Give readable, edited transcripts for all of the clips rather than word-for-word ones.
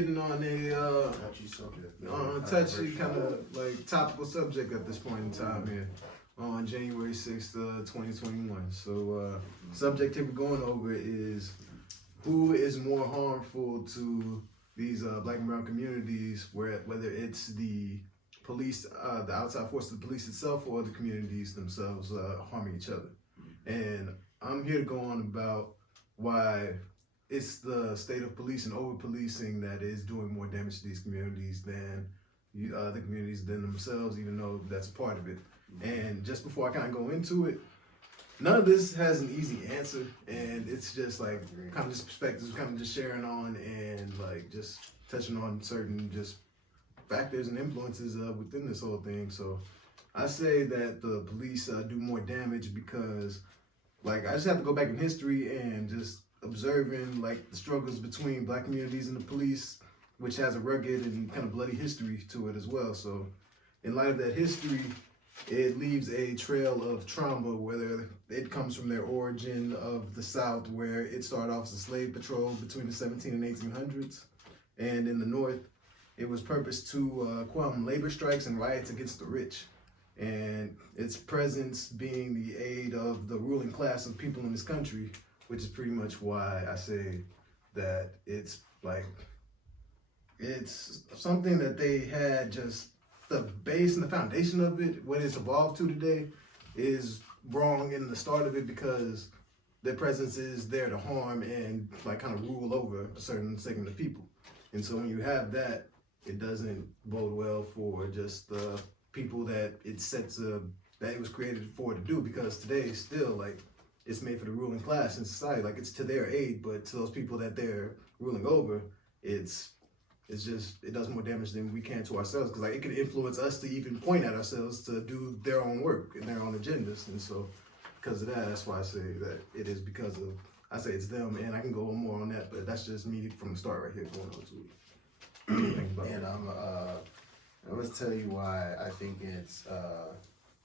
getting on a touchy subject. touchy kind of like topical subject at this point in time here on January 6th, 2021. So subject here we're going over is who is more harmful to these Black and brown communities, whether it's the police, the outside force of the police itself, or the communities themselves harming each other. And I'm here to go on about why it's the state of police and over-policing that is doing more damage to these communities than the communities than themselves, even though that's a part of it. And just before I kind of go into it, none of this has an easy answer, and it's just like kind of just perspectives, kind of just sharing on and like just touching on certain just factors and influences within this whole thing. So I say that the police do more damage because, like, I just have to go back in history and just observing like the struggles between Black communities and the police, which has a rugged and kind of bloody history to it as well. So in light of that history, it leaves a trail of trauma, whether it comes from their origin of the South, where it started off as a slave patrol between the 17 and 1800s, and in the North, it was purposed to quell labor strikes and riots against the rich, and its presence being the aid of the ruling class of people in this country, which is pretty much why I say that it's like, it's something that they had just the base and the foundation of it, what it's evolved to today, is wrong in the start of it because their presence is there to harm and like kind of rule over a certain segment of people. And so when you have that, it doesn't bode well for just the people that it's set to, that it was created for to do, because today still like it's made for the ruling class in society. Like it's to their aid, but to those people that they're ruling over, it's just, it does more damage than we can to ourselves, because like it could influence us to even point at ourselves to do their own work and their own agendas. And so because of that, that's why I say that it is because of, I say it's them, and I can go on more on that, but that's just me from the start right here going on to it. And I'm gonna tell you why I think it's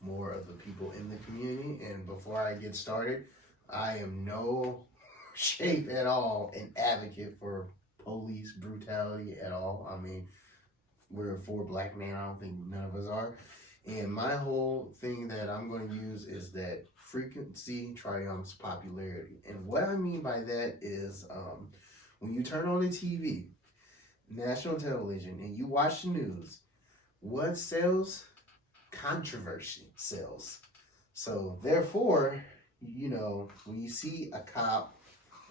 more of the people in the community. And before I get started, I am no shape at all an advocate for police brutality at all. I mean, we're for Black men. I don't think none of us are. And my whole thing that I'm going to use is that frequency triumphs popularity. And what I mean by that is when you turn on the TV, national television, and you watch the news, what sells? Controversy sells. So therefore, you know, when you see a cop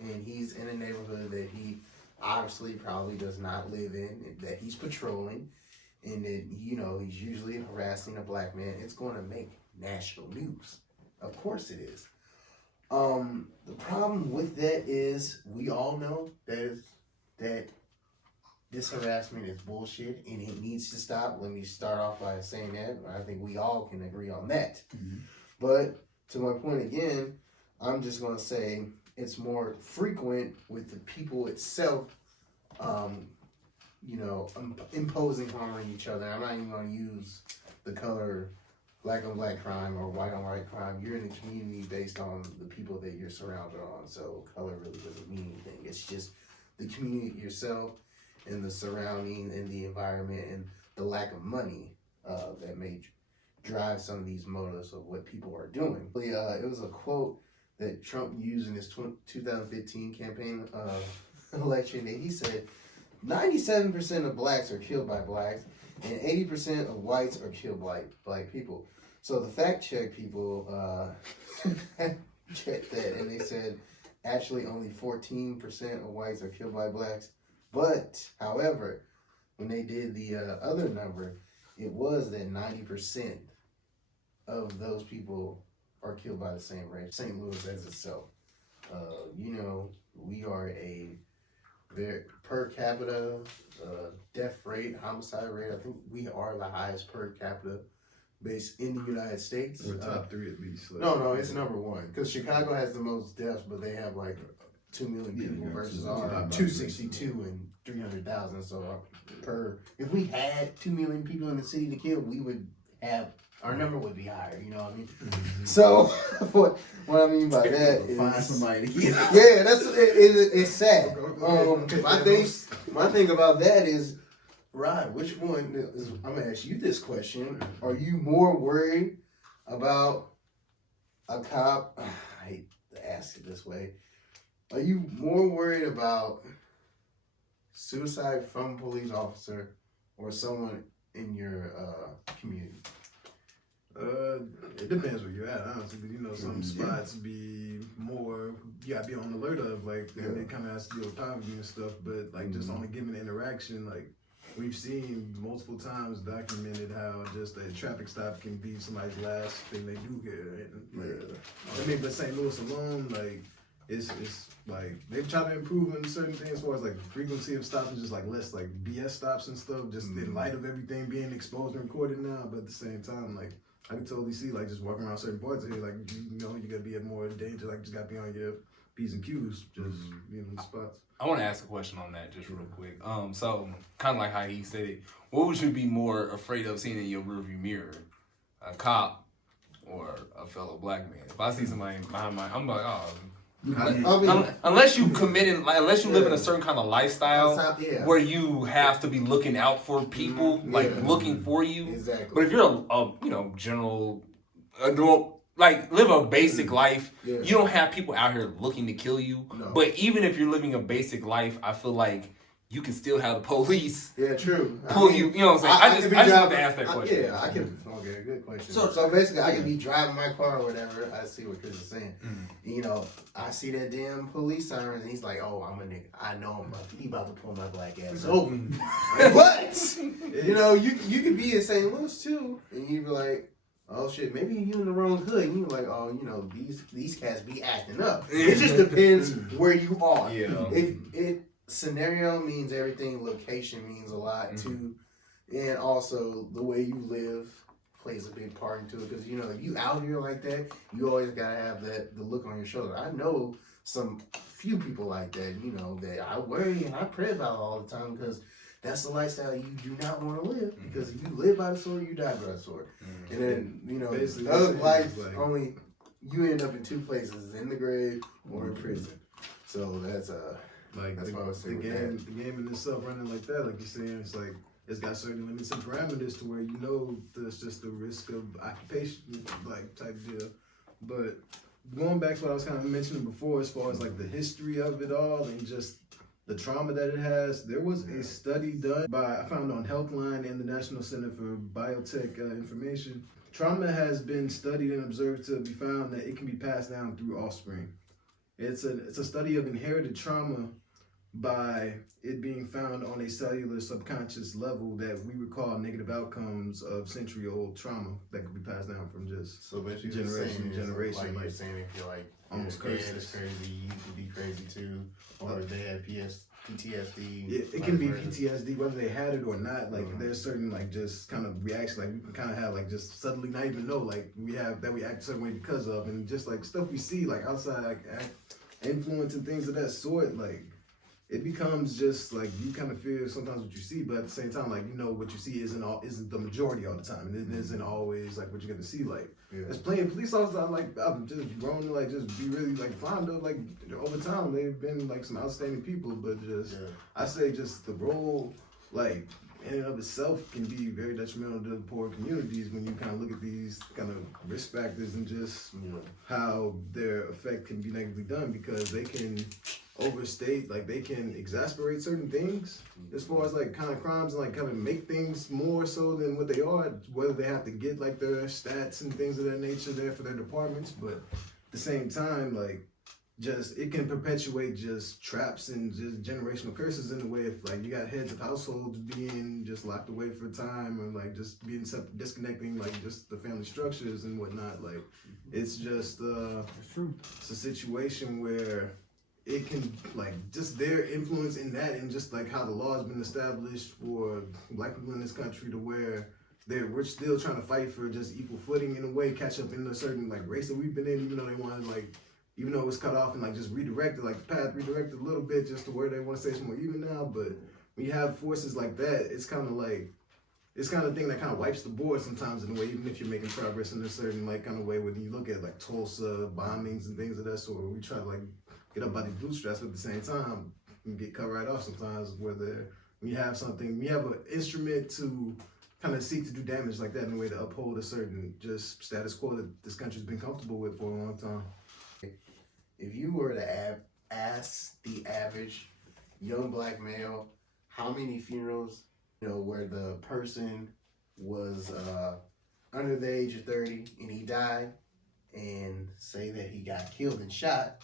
and he's in a neighborhood that he obviously probably does not live in, that he's patrolling, and that, you know, he's usually harassing a Black man, it's going to make national news. Of course it is. The problem with that is we all know that this harassment is bullshit and it needs to stop. Let me start off by saying that. I think we all can agree on that. Mm-hmm. But to my point again, I'm just going to say it's more frequent with the people itself, you know, imposing harm on each other. I'm not even going to use the color Black on Black crime or white on white crime. You're in the community based on the people that you're surrounded on. So color really doesn't mean anything. It's just the community yourself and the surrounding and the environment and the lack of money that may drive some of these motives of what people are doing. It was a quote that Trump used in his 2015 campaign election, and he said 97% of Blacks are killed by Blacks and 80% of whites are killed by Black people. So the fact check people checked that, and they said actually only 14% of whites are killed by Blacks. But, however, when they did the other number, it was that 90% of those people are killed by the same race. St. Louis as itself. You know, we are a very per capita death rate, homicide rate. I think we are the highest per capita base in the United States. We're top three at least. Like, no, it's number one. Because Chicago has the most deaths, but they have like 2 million people versus our 262 and 300,000. So if we had 2 million people in the city to kill, we would have our number would be higher. You know what I mean? So what I mean by that is find somebody to get. yeah, it's sad. My thing about that is, Rod, which one is, I'm gonna ask you this question: are you more worried about a cop? I hate to ask it this way. Are you more worried about suicide from a police officer or someone in your community? It depends where you're at, honestly. But you know, some spots be more, you gotta be on alert of, like, they kind of has to deal with poverty and stuff. But like, just on a given interaction, like, we've seen multiple times documented how just a traffic stop can be somebody's last thing they do here. I mean, but St. Louis alone, like, it's like they've tried to improve on certain things as far as like frequency of stops and just like less like BS stops and stuff, just in light of everything being exposed and recorded now. But at the same time, like, I can totally see, like, just walking around certain parts of here, like, you know, you gotta be at more danger, like, just gotta be on your P's and Q's, just being in the spots. I want to ask a question on that just real quick. So kind of like how he said it, what would you be more afraid of seeing in your rearview mirror, a cop or a fellow black man? If I see somebody behind my, I'm like, oh. Unless you committed, like, unless you live in a certain kind of lifestyle where you have to be looking out for people, like looking for you. Exactly. But if you're a you know, general adult, like, live a basic life, you don't have people out here looking to kill you. No. But even if you're living a basic life, I feel like you can still have the police pull you. You know what I'm saying? I just want to ask that question. Yeah, I can. Okay, good question. So basically, I can be driving my car or whatever. I see what Chris is saying. You know, I see that damn police sirens, and he's like, "Oh, I'm a nigga. I know he about to pull my black ass over." But you know, you could be in St. Louis too, and you be like, "Oh shit, maybe you in the wrong hood." And you're like, "Oh, you know, these cats be acting up." It just depends where you are. Yeah. Scenario means everything. Location means a lot too, and also the way you live plays a big part into it. Because you know, if you out here like that, you always gotta have the look on your shoulder. I know some few people like that. You know, that I worry and I pray about all the time because that's the lifestyle you do not want to live. Because if you live by the sword, you die by the sword. And then you know, thug life only you end up in two places: in the grave or in prison. So that's like that's why I was saying the game in itself running like that, like you're saying, it's like it's got certain limits and parameters to where you know there's just the risk of occupation, like, type deal. But going back to what I was kind of mentioning before, as far as like the history of it all and just the trauma that it has, there was a study done I found on Healthline and the National Center for Biotech Information. Trauma has been studied and observed to be found that it can be passed down through offspring. It's a study of inherited trauma by it being found on a cellular subconscious level that we would call negative outcomes of century-old trauma that could be passed down from just generation to generation. Like you're saying, if you're like almost your dad cursed. is crazy, you can be crazy too, or they have PTSD. Yeah, it can be PTSD whether they had it or not. Like there's certain like just kind of reaction, like we can kind of have like just suddenly not even know like we act a certain way because of, and just like stuff we see like outside like influence and things of that sort, like it becomes just like you kind of fear sometimes what you see, but at the same time, like, you know, what you see isn't the majority all the time, and it isn't always like what you're gonna see. Like there's plenty of police officers I've just grown to like just be really like fond of. Like over time, they've been like some outstanding people, but just I say just the role like in and of itself can be very detrimental to the poor communities when you kind of look at these kind of risk factors and just how their effect can be negatively done, because they can overstate, like they can exasperate certain things as far as like kind of crimes and like kind of make things more so than what they are, whether they have to get like their stats and things of that nature there for their departments, but at the same time, like just it can perpetuate just traps and just generational curses in the way if like you got heads of households being just locked away for time, or like just being disconnecting like just the family structures and whatnot. Like it's just it's a situation where it can like just their influence in that, and just like how the law has been established for black people in this country to where we're still trying to fight for just equal footing in a way, catch up in a certain like race that we've been in, even though they want to like, even though it was cut off and like just redirected, like the path redirected a little bit just to where they want to say it's more even now. But when you have forces like that, it's kind of like it's kind of thing that kind of wipes the board sometimes in a way, even if you're making progress in a certain like kind of way. When you look at like Tulsa bombings and things of that sort, where we try to like get up by these bootstraps, but at the same time, you get cut right off sometimes. Whether when you have something, you have an instrument to kind of seek to do damage like that in a way to uphold a certain just status quo that this country's been comfortable with for a long time. If you were to ask the average young black male how many funerals, where the person was under the age of 30 and he died, and say that he got killed and shot,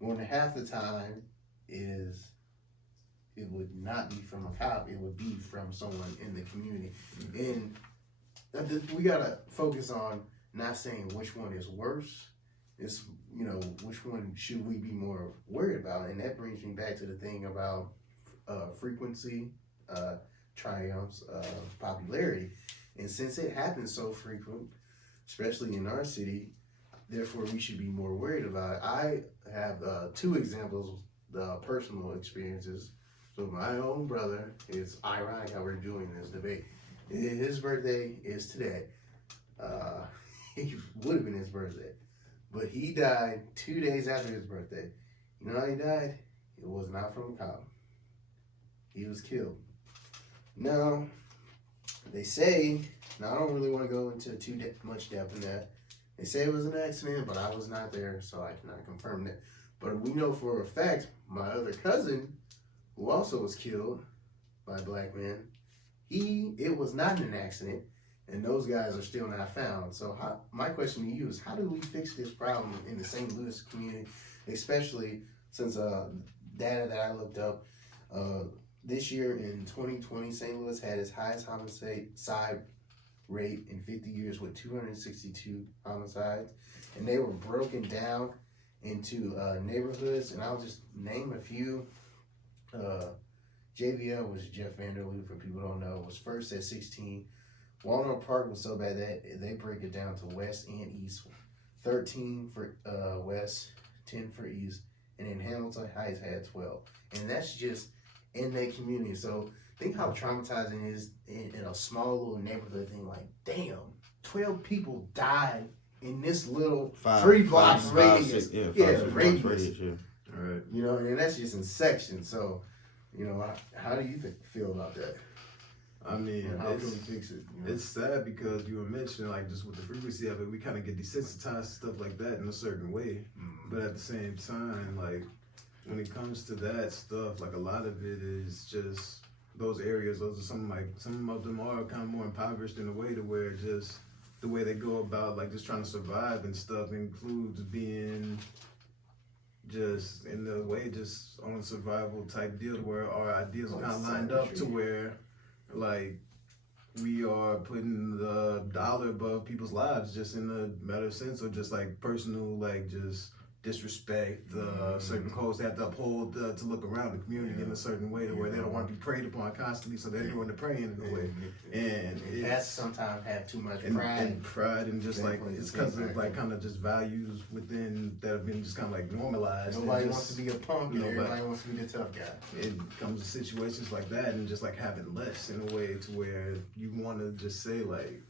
more than half the time it would not be from a cop, it would be from someone in the community. And we gotta focus on not saying which one is worse. It's, which one should we be more worried about? And that brings me back to the thing about frequency triumphs popularity. And since it happens so frequent, especially in our city, therefore we should be more worried about it. I have 2 examples, personal experiences. So my own brother, it's ironic how we're doing this debate. His birthday is today. It would have been his birthday. But he died 2 days after his birthday. You know how he died? It was not from a cop. He was killed. Now, they say, now I don't really want to go into too much depth in that. They say it was an accident, but I was not there, so I cannot confirm that. But we know for a fact, my other cousin, who also was killed by a black man, it was not an accident, and those guys are still not found. So my question to you is, how do we fix this problem in the St. Louis community, especially since data that I looked up, this year in 2020, St. Louis had its highest homicide rate in 50 years with 262 homicides, and they were broken down into neighborhoods, and I'll just name a few. JVL was Jeff Vanderloo, for people who don't know, was first at 16. Walnut Park was so bad that they break it down to west and east. 13 for west, 10 for east, and then Hamilton Heights had 12. And that's just in their community. So think how traumatizing it is in a small little neighborhood thing. Like, damn, 12 people died in this little 3 block radius. Radius. All right. And that's just in sections. So, how do you feel about that? I mean, and how can we fix it? It's sad because you were mentioning, like, just with the frequency of it, we kind of get desensitized to stuff like that in a certain way. But at the same time, like, when it comes to that stuff, like, a lot of it is just those areas. Those are some of them are kind of more impoverished in a way to where just the way they go about, like, just trying to survive and stuff includes being just in the way just on a survival type deal where our ideas are kind of lined up to where, like, we are putting the dollar above people's lives just in a better sense, or just like personal, like, just disrespect certain codes they have to uphold to look around the community in a certain way to where they don't want to be preyed upon constantly, so they're doing the praying in a way. And that's sometimes have too much pride. And pride, and just like, it's because of like kind of just values within that have been just kind of like normalized. Nobody wants to be a punk, and everybody wants to be the tough guy. It comes to situations like that, and just like having less in a way to where you want to just say like,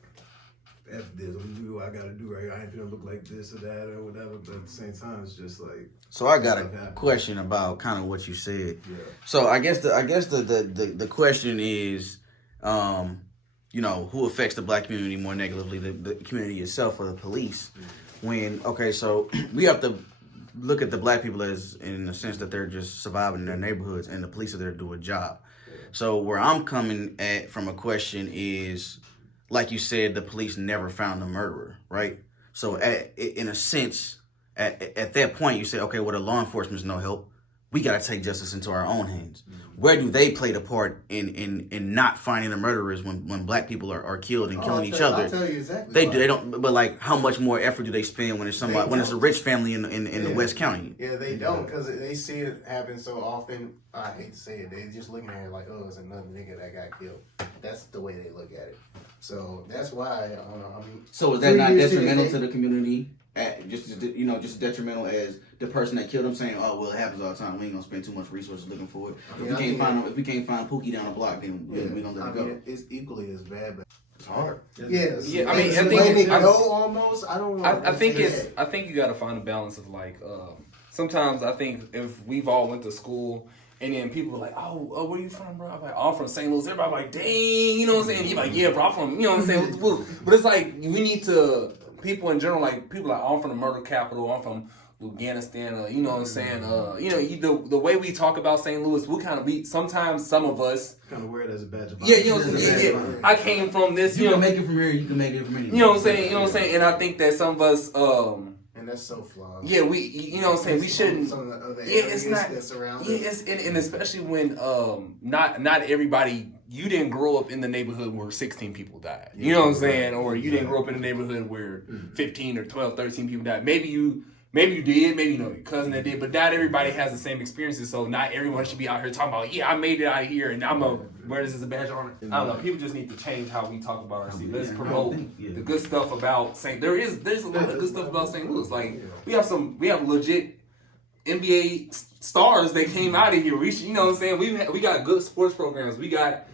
F this, I'm gonna do what I gotta do, right? I ain't gonna look like this or that or whatever, but at the same time, it's just like. So I got a question about kind of what you said. Yeah. So I guess the question is, who affects the black community more negatively, the community itself or the police? So we have to look at the black people as in the sense that they're just surviving in their neighborhoods, and the police are there to do a job. Yeah. So where I'm coming at from a question is, like you said, the police never found the murderer, right? So in a sense, at that point, you say, okay, well, the law enforcement's no help. We got to take justice into our own hands. Mm-hmm. Where do they play the part in not finding the murderers when black people are killed and killing each other? I'll tell you exactly. They don't. But like, how much more effort do they spend when it's a rich family in the West County? Yeah, they don't, because they see it happen so often. I hate to say it, they just looking at it like, oh, it's another nigga that got killed. That's the way they look at it. So that's why. So is that not detrimental to the community? bad, just as, you know, just as detrimental as the person that killed him saying, "Oh, well, it happens all the time. We ain't gonna spend too much resources looking for it. If we can't find Pookie down the block, then we gonna let it go." It's equally as bad, but It's hard. yes. Yeah, I mean, it's I the think- way they I- go almost. I don't want. I think you got to find a balance of like. Sometimes I think if we've all went to school and then people are like, oh, where you from, bro? I'm like, oh, I'm from St. Louis. Everybody like, dang, you know what I'm saying? You're like, yeah, bro, I'm from, you know what I'm saying? But it's like we need to people in general, like people like, oh, I'm from the murder capital. I'm from Afghanistan. You know what I'm saying? The way we talk about St. Louis, we kind of sometimes some of us Kind of wear it as a badge of honor. yeah, you know what I'm saying? Yeah. I came from this, You can make it from here. You can make it from anywhere. you know what I'm saying? You know what I'm saying? And I think that some of us, and that's so flawed. yeah, you know what I'm saying? We shouldn't. Some of the other Yeah, it's areas not. that's around Yeah, us. and especially when not everybody. You didn't grow up in the neighborhood where 16 people died. You know what I'm saying? Or you didn't grow up in a neighborhood where 15 or 12, 13 people died. Maybe you did. Maybe you know your cousin that did. But not everybody has the same experiences. So not everyone should be out here talking about, yeah, I made it out of here and I'm a where this is a badge of honor. I don't know. People just need to change how we talk about our city. Let's promote the good stuff about St. There's a lot of good stuff about St. Louis. Like we have legit NBA stars that came out of here. You know what I'm saying? We got good sports programs. We got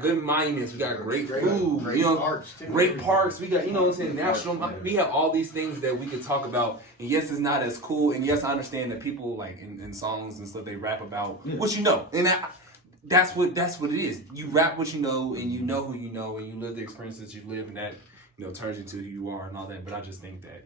good monuments. We got great food. Great you know, parks, too. great parks. We got, you know what I'm saying, national. We have all these things that we could talk about. And yes, it's not as cool. And yes, I understand that people like in songs and stuff they rap about what you know. And that's what it is. You rap what you know, and you know who you know, and you live the experiences you live, and that turns into who you are and all that. But I just think that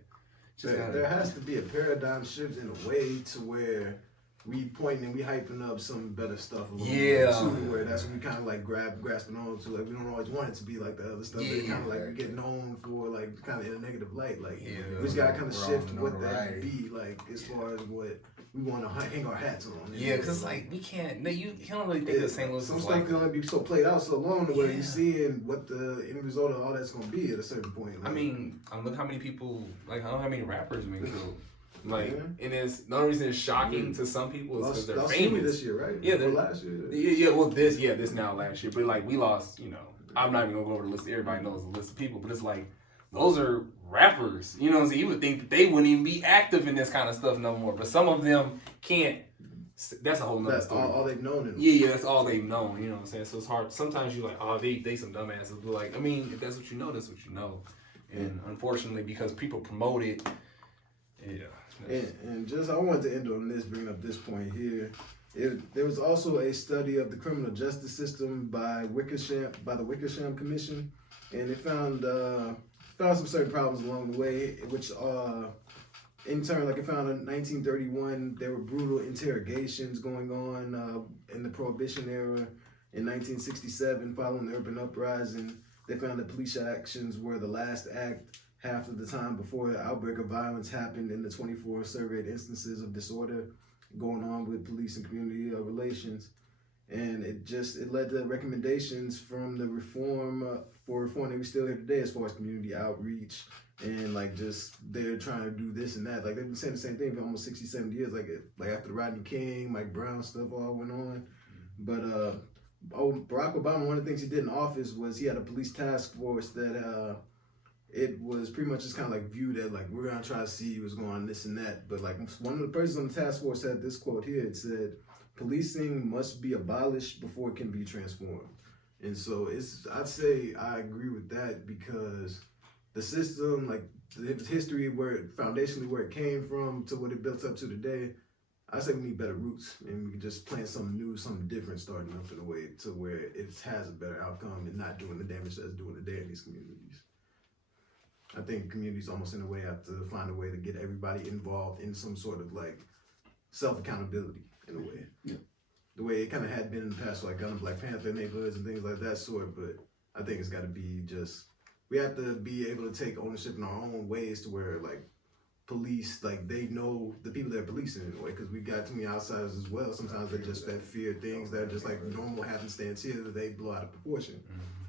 There has to be a paradigm shift in a way to where we pointing and we hyping up some better stuff a little Yeah. more too, where that's what we kind of like grasping on to. Like we don't always want it to be like the other stuff. That kind of like we get known for like kind of in a negative light. Like we just gotta kind of shift what that be like as far as what we want to hang our hats on. yeah, because like we can't. No, you don't really think of St. Louis Some as stuff like. can only be so played out so long to where you seeing what the end result of all that's gonna be at a certain point. Like, I mean, look how many people, like, I don't know how many rappers been killed. Like, Yeah. and it's the only reason it's shocking to some people is because they're lost famous. this year, right? Yeah, Or last year. This now last year, but like we lost. I'm not even gonna go over the list. Everybody knows the list of people, but it's like those are rappers. You know what I'm saying? You would think that they wouldn't even be active in this kind of stuff no more, but some of them can't. That's a whole nother That's story. all they've known. Yeah, that's all they've known. You know what I'm saying? So it's hard. Sometimes you're like, oh, they some dumbasses. But like, I mean, if that's what you know, that's what you know. And unfortunately, because people promote it, yeah. And just I wanted to end on this, bringing up this point here. There was also a study of the criminal justice system by the Wickersham Commission, and it found some certain problems along the way, which in turn, like it found in 1931 there were brutal interrogations going on in the Prohibition era. In 1967, following the urban uprising, they found that police actions were the last act half of the time before the outbreak of violence happened in the 24 surveyed instances of disorder going on with police and community relations. And it led to recommendations from the reform that we still hear today as far as community outreach and like just they're trying to do this and that. Like they've been saying the same thing for almost 60, 70 years. Like after the Rodney King, Mike Brown stuff all went on. But Barack Obama, one of the things he did in office was he had a police task force that it was pretty much just kind of like viewed as like we're gonna try to see what's going on, this and that. But like one of the persons on the task force had this quote here. It said, "Policing must be abolished before it can be transformed." And so I'd say I agree with that because the system, like the history foundationally where it came from to what it built up to today, I say we need better roots and we can just plant something new, something different starting up in a way to where it has a better outcome and not doing the damage that's doing today in these communities. I think communities almost in a way have to find a way to get everybody involved in some sort of like self-accountability in a way. Yeah. The way it kind of had been in the past, like gun Black Panther neighborhoods and things like that sort, but I think it's got to be we have to be able to take ownership in our own ways to where like police, like they know the people they're policing in a way, because we got too many outsiders as well. Sometimes they just that fear things that are just like normal happenstance here that they blow out of proportion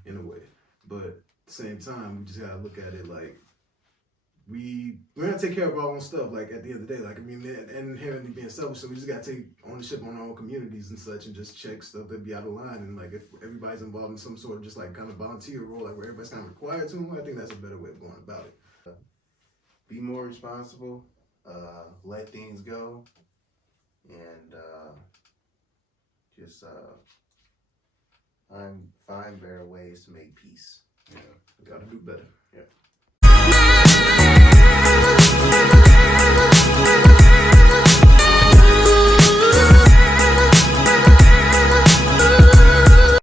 in a way. But at the same time, we just gotta look at it like we're gonna take care of our own stuff. Like at the end of the day, like I mean, and inherently being selfish, so we just gotta take ownership on our own communities and such, and just check stuff that be out of line. And like if everybody's involved in some sort of just like kind of volunteer role, like where everybody's kind of required to, I think that's a better way of going about it. be more responsible, let things go, and just find better ways to make peace. Yeah. Gotta do better. Yep.